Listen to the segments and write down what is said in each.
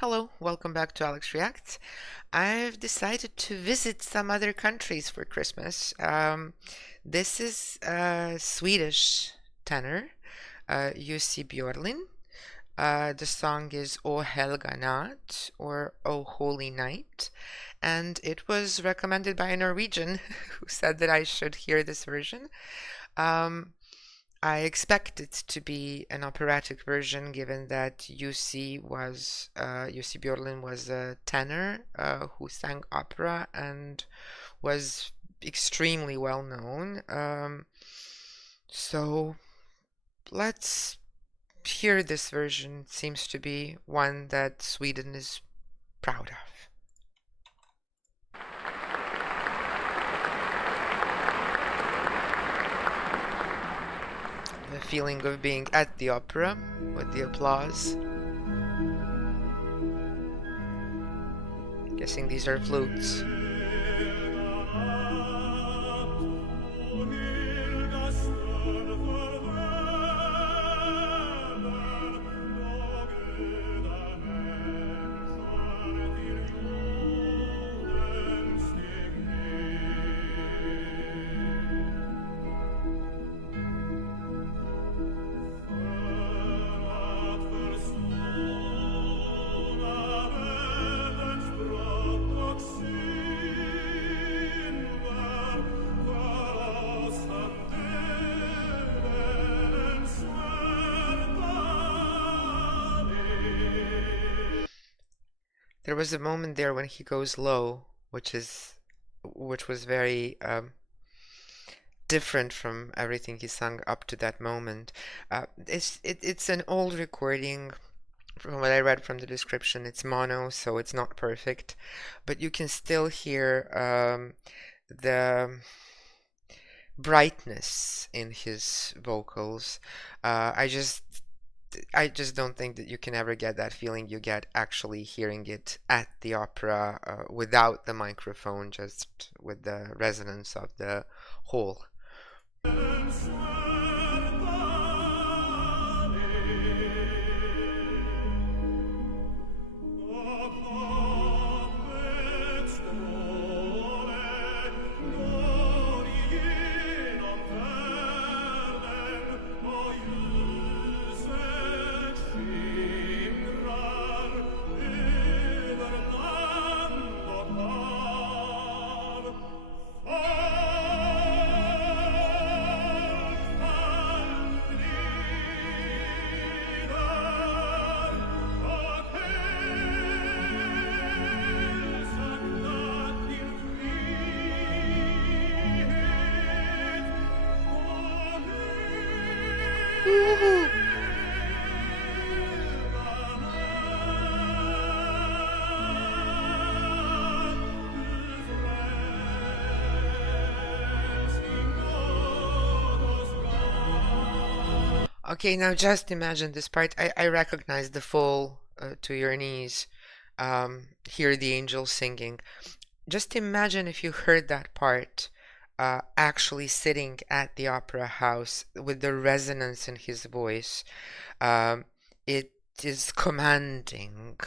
Hello, welcome back to Alex Reacts. I've decided to visit some other countries for Christmas. This is Swedish tenor, Jussi Björling. The song is O Helga Natt or O Holy Night, and it was recommended by a Norwegian who said that I should hear this version. I expect it to be an operatic version, given that Jussi Björling was a tenor who sang opera and was extremely well known. So let's hear this version. It seems to be one that Sweden is proud of. The feeling of being at the opera with the applause. Guessing these are flutes. There was a moment there when he goes low, which was very different from everything he sung up to that moment. It's an old recording. From what I read from the description, it's mono, so it's not perfect, but you can still hear the brightness in his vocals. I just don't think that you can ever get that feeling you get actually hearing it at the opera without the microphone, just with the resonance of the whole. Woohoo! Okay, now just imagine this part. I recognize the fall to your knees, hear the angels singing. Just imagine if you heard that part actually sitting at the opera house with the resonance in his voice. It is commanding.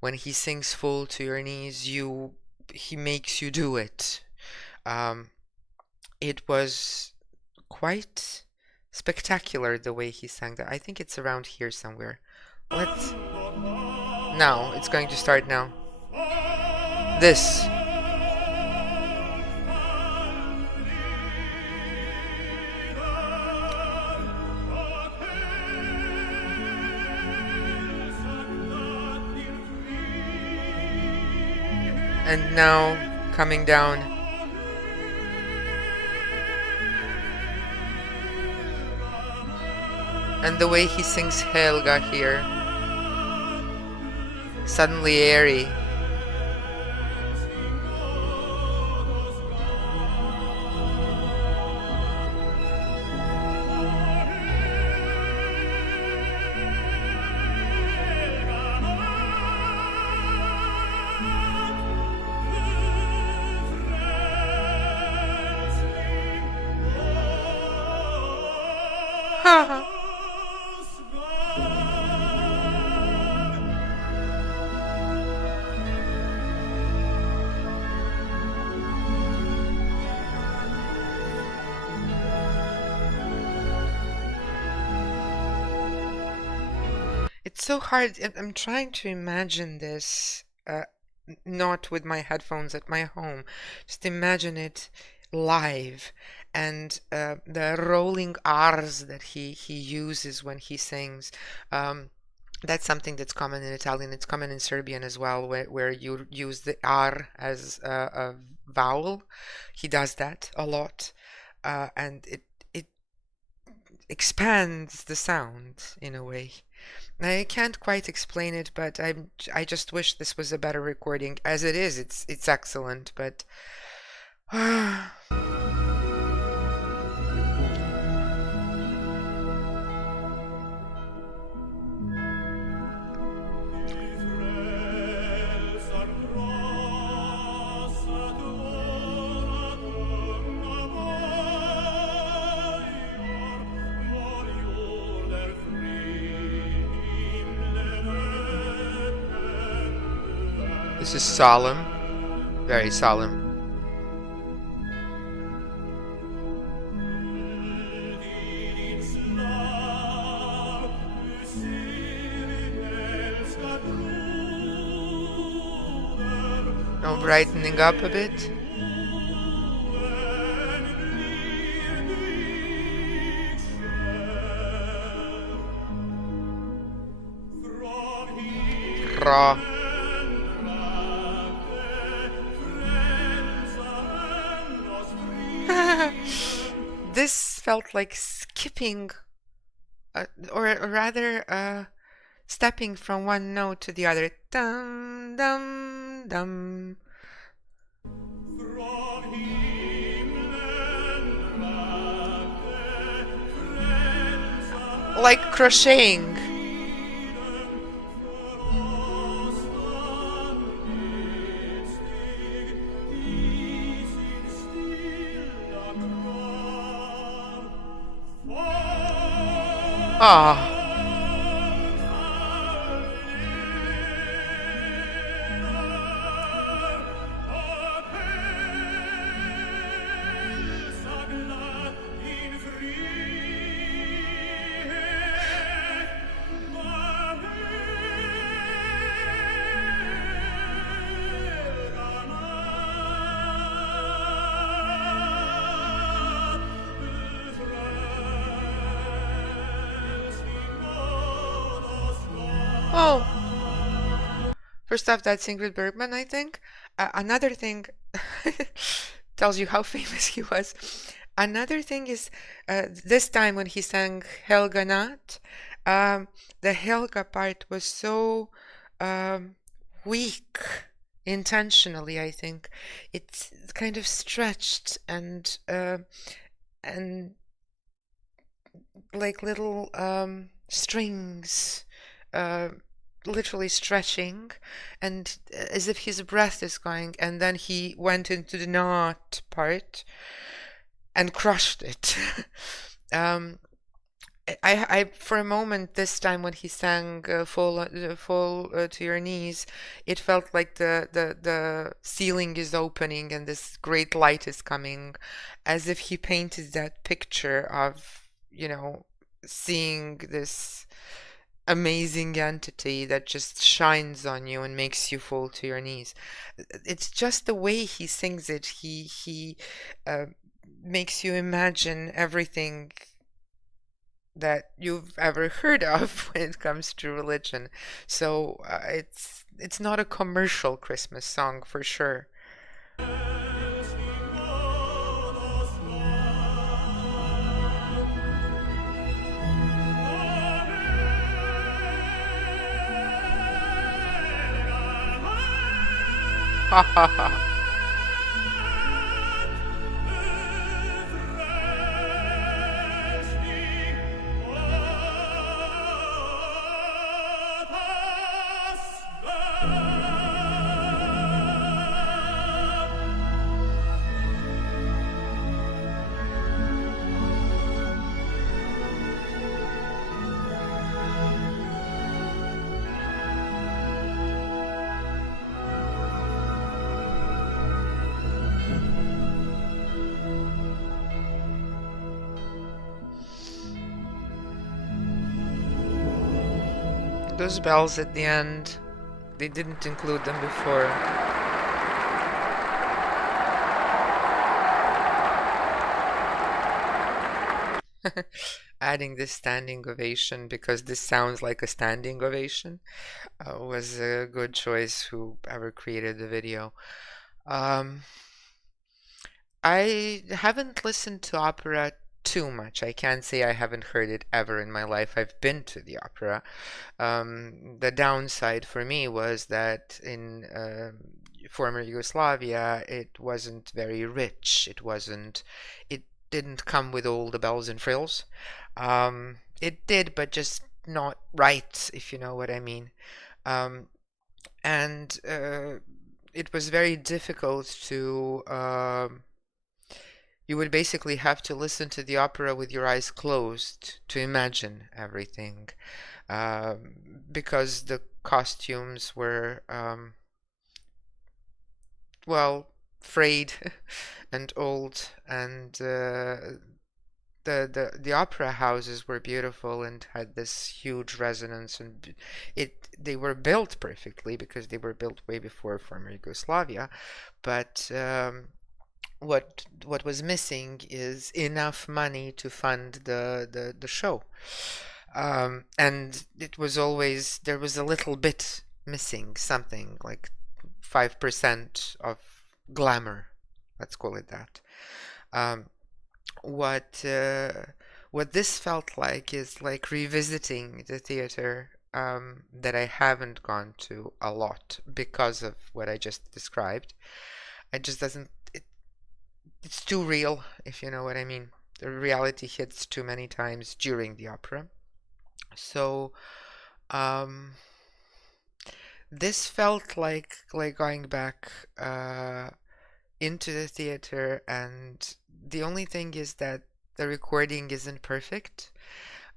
When he sings full to your knees, he makes you do it. It was quite spectacular the way he sang that. I think it's around here somewhere. Now, it's going to start now. This. And now, coming down. And the way he sings Helga here. Suddenly airy. It's so hard. I'm trying to imagine this, not with my headphones at my home. Just imagine it live, and the rolling R's that he uses when he sings. That's something that's common in Italian. It's common in Serbian as well, where you use the R as a vowel. He does that a lot, and it expands the sound in a way. I can't quite explain it, but I just wish this was a better recording. As it is, it's excellent, but this is solemn, very solemn. Now brightening up a bit. Raw. This felt like skipping, or rather, stepping from one note to the other. Dum, dum, dum. Like crocheting. Ah. Oh, first off, that's Ingrid Bergman, I think. Another thing tells you how famous he was. Another thing is this time when he sang Helga Natt, the Helga part was so weak intentionally, I think. It's kind of stretched and like little strings literally stretching, and as if his breath is going, and then he went into the knot part and crushed it. I for a moment this time when he sang fall to your knees, it felt like the ceiling is opening and this great light is coming, as if he painted that picture of, you know, seeing this amazing entity that just shines on you and makes you fall to your knees. It's just the way he sings it. He makes you imagine everything that you've ever heard of when it comes to religion. So it's not a commercial Christmas song for sure. Ha ha ha. Those bells at the end, they didn't include them before. Adding this standing ovation because this sounds like a standing ovation was a good choice, whoever created the video. Um, I haven't listened to opera too much. I can't say I haven't heard it ever in my life. I've been to the opera. The downside for me was that in former Yugoslavia, it wasn't very rich. It didn't come with all the bells and frills. It did, but just not right, if you know what I mean. Um, and it was very difficult to. You would basically have to listen to the opera with your eyes closed to imagine everything, because the costumes were, well, frayed and old, and the opera houses were beautiful and had this huge resonance, and they were built perfectly because they were built way before former Yugoslavia, but what was missing is enough money to fund the show. And it was always, there was a little bit missing, something like 5% of glamour, let's call it that. Um, what what this felt like is like revisiting the theater that I haven't gone to a lot because of what I just described. It just doesn't. It's too real, if you know what I mean. The reality hits too many times during the opera. So, um, this felt like going back into the theater, and the only thing is that the recording isn't perfect.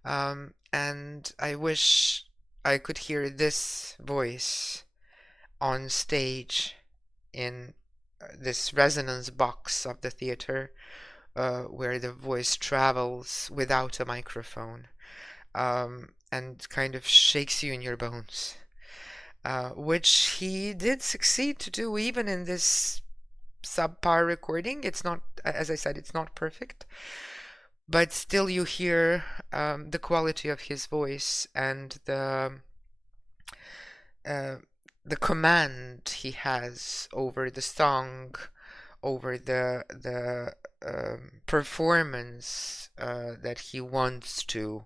And I wish I could hear this voice on stage in this resonance box of the theater, where the voice travels without a microphone, and kind of shakes you in your bones, which he did succeed to do even in this subpar recording. It's not, as I said, it's not perfect, but still you hear the quality of his voice and uh, the command he has over the song, over the performance that he wants to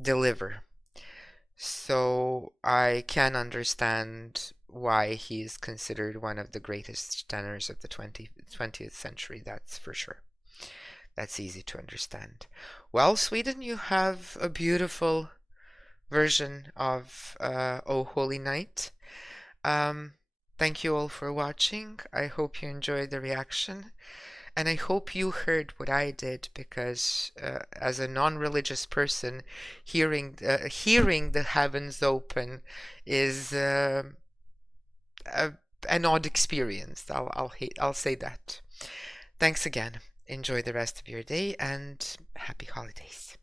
deliver. So I can understand why he is considered one of the greatest tenors of the 20th century, that's for sure. That's easy to understand. Well, Sweden, you have a beautiful version of Oh Holy Night. Um, Thank you all for watching. I hope you enjoyed the reaction. And I hope you heard what I did, because as a non-religious person, hearing the heavens open is a, an odd experience. I'll say that. Thanks again. Enjoy the rest of your day and happy holidays.